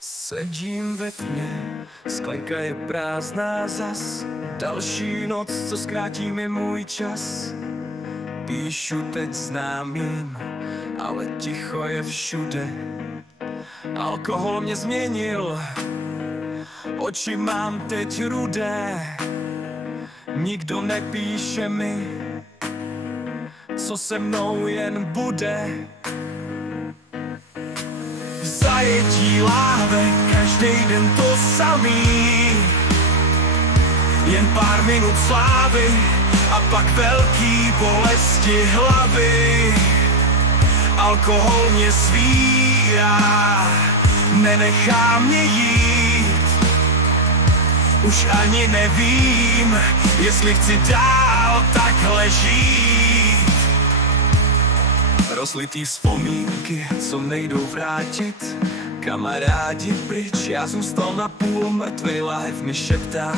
Sedím ve tmě, sklenka je prázdná zas. Další noc, co zkrátí mi můj čas. Píšu teď známým, ale ticho je všude. Alkohol mě změnil, oči mám teď rudé. Nikdo nepíše mi, co se mnou jen bude. V zajetí láhve, každý den to samý. Jen pár minut slávy a pak velký bolesti hlavy. Alkohol mě svírá, nenechá mě jít. Už ani nevím, jestli chci dál takhle žít. Rozlitý vzpomínky, co nejdou vrátit. Kamarádi pryč, já zůstal na půl mrtvej. Láhev mi šeptá,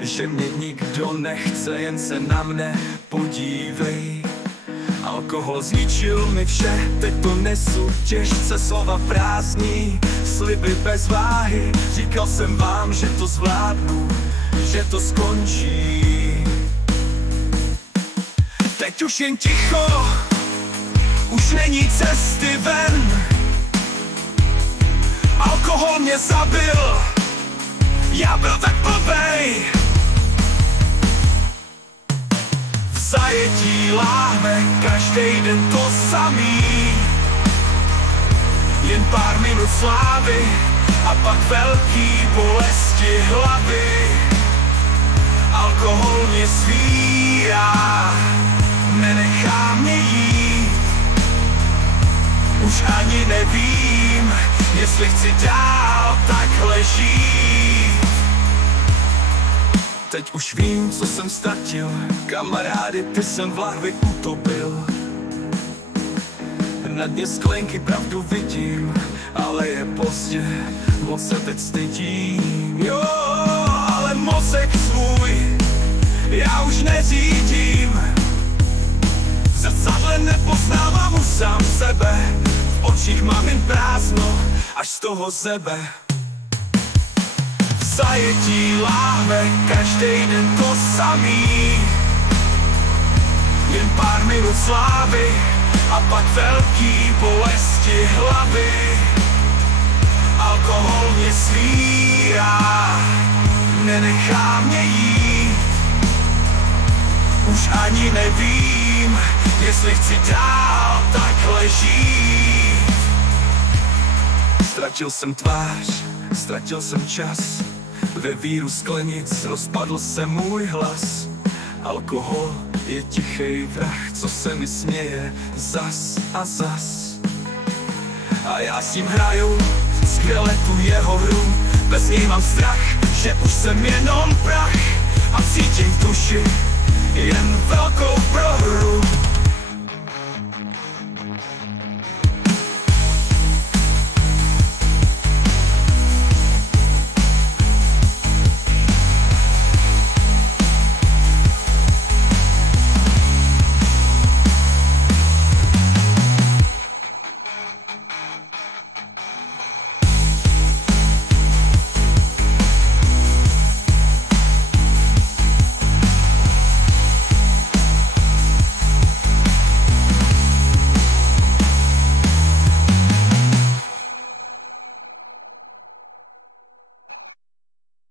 že mě nikdo nechce, jen se na mne podívej. Alkohol zničil mi vše, teď to nesu těžce. Slova prázdní, sliby bez váhy. Říkal jsem vám, že to zvládnu, že to skončí. Teď už jen ticho, už není cesty ven. Alkohol mě zabil, já byl tak blbej. V zajetí láhve, každý den to samý. Jen pár minut slávy a pak velký bolesti hlavy. Alkohol mě svírá, nenechá mě jít. Už ani nevím, jestli chci dál takhle žít. Teď už vím, co jsem ztratil. Kamarády, ty jsem v lahvi utopil. Na dně sklenky pravdu vidím, ale je pozdě, moc se teď stydím. Jo, ale mozek svůj já už neřídím. V zrcadle nepoznávám už sám sebe. V očích mám jen prázdno, až z toho zebe. V zajetí láhve, každý den to samý. Jen pár minut slávy a pak velký bolesti hlavy. Alkohol mě svírá, nenechá mě jít. Už ani nevím, jestli chci dál takhle žít. Ztratil jsem tvář, ztratil jsem čas. Ve víru sklenic rozpadl se můj hlas. Alkohol je tichý vrah, co se mi směje zas a zas. A já s tím hraju, skeletu jeho hru. Bez něj mám strach, že už jsem jenom prach. A cítím v duši jen velkou prohru.